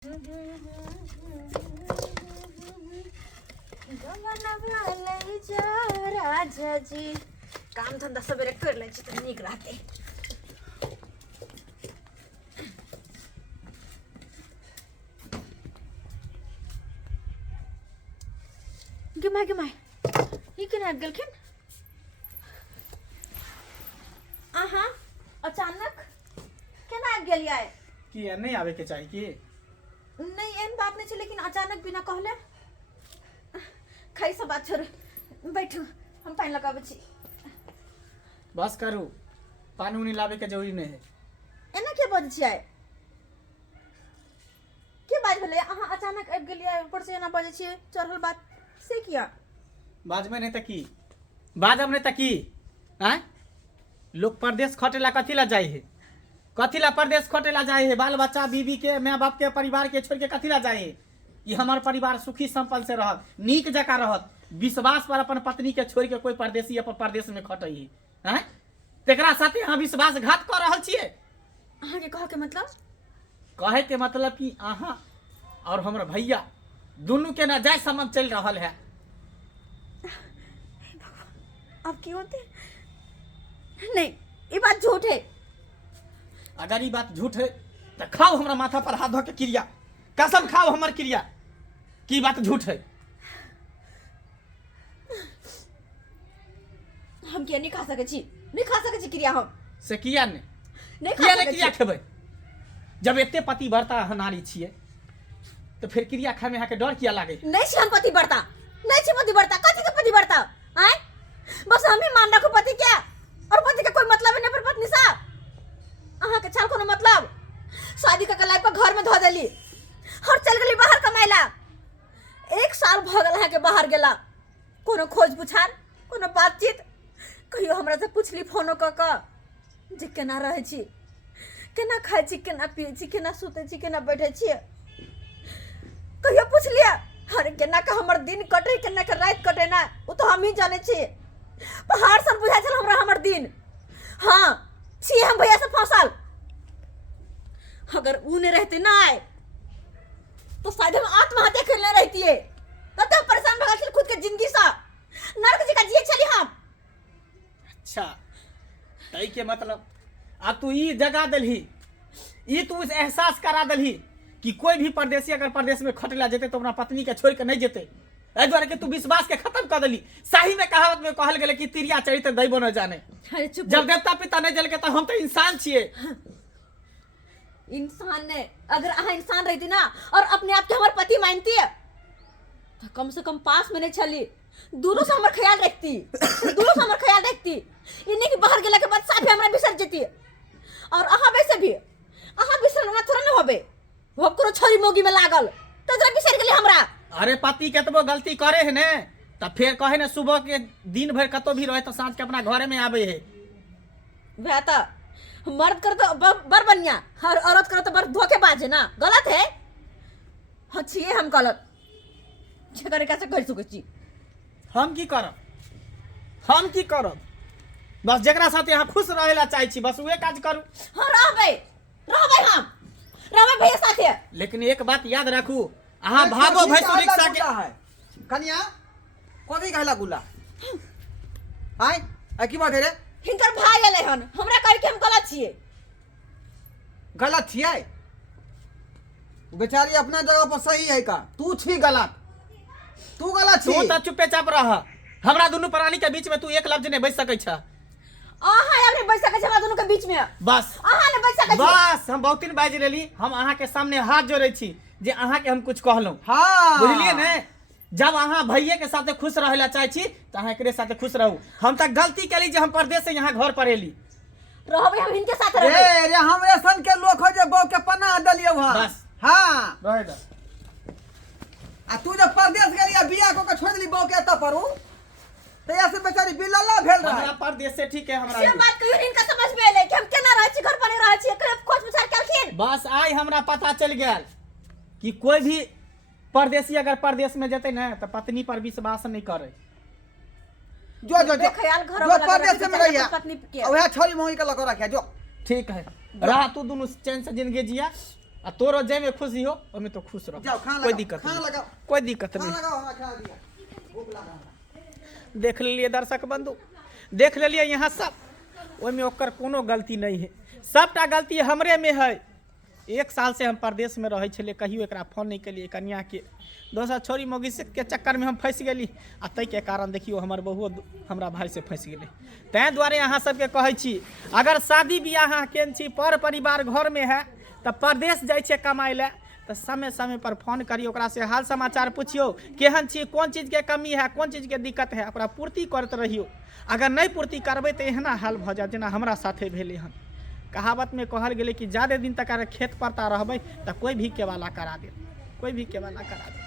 राजा जी काम धंधा सवेरे कर ले तो निक रहते। गिमाय ये केना आबि गेलखिन? अहाँ अचानक केना आबि गेलियै? कि नहीं आवे के चाहिए कि नहीं एहन बात नहीं है, लेकिन अचानक बिना कहले खाई सब बात छोड़ बैठू, हम पानी लगाबै छी। बस करू, पानी उनी लावे के जरूरी नहीं है। एना के बज छियै? के बात भेलै? अहाँ अचानक आबि गेलियै, ऊपर से एना बजै छियै, चढ़ल बात से किया? बाज में नहीं तकी, बाजब नहीं तकी। आय लोग परदेश खटेला कथी ला जाए है? कथी ला परदेश खटेला जाए है? बाल बच्चा बीबी के माँ बाप के परिवार के छोड़ के कथी ला जाए है? ये हमार परिवार सुखी संपन्न से रहत, नीक जका रहत, विश्वास पर अपन पत्नी के छोड़ के कोई परदेसी अपन परदेश में खटई है। हैं तेकरा साथे अहाँ विश्वासघात कर रहल छियै। अहाँ के कह के मतलब? कहे के मतलब कि अहाँ और हमर भैया दोनों के नाजायज संबंध चल रहल है। अब की होते? नहीं ये बात झूठ है। अगर ये बात झूठ है तो खाओ हमरा माथा पर हाथ धो के क्रिया, कसम खाओ हमर क्रिया की बात झूठ है। हम किया नहीं खा सके छी, नहीं खा सके छी क्रिया। हम से किया ने नहीं किया खा ने सके क्रिया छी। खेबै? जब एते पति बढ़ता नारी छिए तो फिर क्रिया खाए में अहाँ के डर किया लागे? नहीं छी हम पति बढ़ता, नहीं छी पति बढ़ता। कथी के पति बढ़ता? आय बस हम ही मान रखो पति के, और पति का कोई मतलब नहीं पर पत्नी सा। अहाँ के छल कोनो मतलब? शादी का लाइफ को घर में धो देली और चल गली बाहर कमाइला। 1 साल भ गेल अहाँ के बाहर गेला, कोनो खोज पुछार, कोनो बातचीत कहियो हमरा से पूछली फोनो क जे केना रहै छी, केना खाइ छी, केना पियै छी, केना सुतै छी, केना बैठै छी, कहियो पूछ लिया? अरे केना का हमर दिन कटे, केना का रात कटे ना, वो तो हम ही जाने छी। पहाड़ सन बुझाइ छल हमरा हमर दिन। हाँ छी हम भैया से फसल। अगर ऊ नहीं रहते ना आए तो शायद हम आत्महत्या कर ले रहती है। तब तो परेशान भगा छल खुद के जिंदगी सा, नरक जी का जिए चली हम। अच्छा तई के मतलब अब तू ई जगा दलही, ई तू इस एहसास करा दलही कि कोई भी परदेसी अगर परदेश में खटला जेते तो अपना पत्नी के छोड़ के नहीं जेते। एहि द्वारा कि तू विश्वास के खत्म कर दली। सही में कहावत में कहल गेले कि तिरिया चरित्र दैबो न जाने। अरे चुप। जब देवता पिता नहीं जल के तो हम तो इंसान छिए। इंसान ने अगर अहाँ इंसान रहती ना और अपने आप के हमारे पति मानती है तो कम से कम पास में नहीं चली, दूरों से हमारा ख्याल रखती, दूरों से हमारा ख्याल रखती। इन्हें की बाहर गेला के बाद साफे हमरा बिसर जेती। और अहाँ वैसे भी अहाँ बिसर हमरा थोड़ा न होबे। भब करो छोरी मोगी में लागल तो जरा बिसर गेली हमरा। अरे पति केतबो गलती करे है ने तब फिर कहे ने सुबह के दिन भर कतो भी रहे तो सांझ के अपना घरे में आवे है। वह तो मर्द कर तो बर बनिया और औरत करो तो बर धोखेबाज है ना, गलत है। हाँ छिए हम गलत करे कैसे कर सके छी? हम की करब, हम की करब? बस जकरा साथे यहाँ खुश रहेला चाहे छी बस उहे काज करू। हाँ रहबै हम रहबै भैया साथे। लेकिन एक बात याद रखू, अहाँ भागो भैंसो रिक्शा के कन्या कथी कहला गुला? आय आ की बात है रे? हिनकर भाई एले हन, हमरा कह के हम गलत छिए। गलत छियै? बेचारी अपना जगह पर सही है का? तू छी गलत, तू गलत छी। तू तो चुपे चाप रह। हमरा दोनों प्राणी के बीच में तू एक लफ्ज नहीं बैठ सकै छ। अहाँ हमरे बैठ सकै छ हमरा दोनों के बीच में? बस अहाँ ने बैठ सकै छी? बस हम बहुत दिन बाज लेली, हम अहाँ के सामने हाथ जोड़े छी जे अहाँ के हम कुछ कहलौं। हाँ बुझलिए ने? जब अहाँ भैये के साथे खुश रहेला चाहे छी तो अहाँ एकरे साथे खुश रहू। हम तक गलती कली जे हम परदेश से यहाँ घर पर एली। रहबै हम इनके साथ रहबै। रे हमरे सन के लोग हो जे बौ के पनाह दलियो हां। बस हां रहे द। आ तू जब परदेश गेली आ बियाह को के छोड़ दिली बौ के एत परू तया से बेचारी बिलल्ला भेल रहा। हमरा परदेश से ठीक है हमरा। ये बात कहियो इनका समझ में आइले कि हम केना रहै छी, घर पर रहै छी, खोज विचार करखिन। बस आई हमरा पता चल गया कि कोई भी परदेसी अगर परदेश में जते ना तो पत्नी पर विश्वास नहीं करे। जो जो जो ख्याल घर जो वाला परदेश में रहिया पत्नी के वह छोरी मोही के लको रखिया जो। ठीक है रहा तू दोनों चैन से जिंदगी जिया। आ तोरो जे में खुशी हो ओमे तो खुश रहो, जाओ खाना कोई लगाओ, दिक्कत खाना नहीं, लगाओ, कोई दिक्कत खाना नहीं। लगाओ, हमरा खा दिया, भूख लगा हमरा। देख लेलिए दर्शक बंधु, देख लेलिए यहाँ सब, ओहिमे ओकर कोनो गलती नहीं है, सबटा गलती हमरे में है। 1 साल से हम परदेश में रहे छलिए, कहियो एकरा फोन नहीं केलिए कन्या के, दोसर छोरी मौगी के चक्कर में हम फंस गेली, आ तै के कारण देखियो हमर बहुओ हमरा भाई से फंस गेलै। तैं दुआरे अहाँ सबके कहै छी, अगर शादी बियाह अहाँ केने छी, पर परिवार घर में है, तऽ परदेश जाइ छै कमाइ लए, तऽ समय समय पर फोन करियो, ओकरा से हाल समाचार पूछियो, केहन छी, कोन चीज के कमी है, कोन चीज के दिक्कत है, ओकरा पूर्ति करते रहियो। अगर नहीं पूर्ति करबै तऽ एहना हाल भऽ जायत जेना हमरा साथे भेलै हन। कहावत में कहल गेलै कि ज्यादा दिन तक अगर खेत परता रहबै तऽ कोई भी केवाला करा दे, कोई भी केवाला करा दे।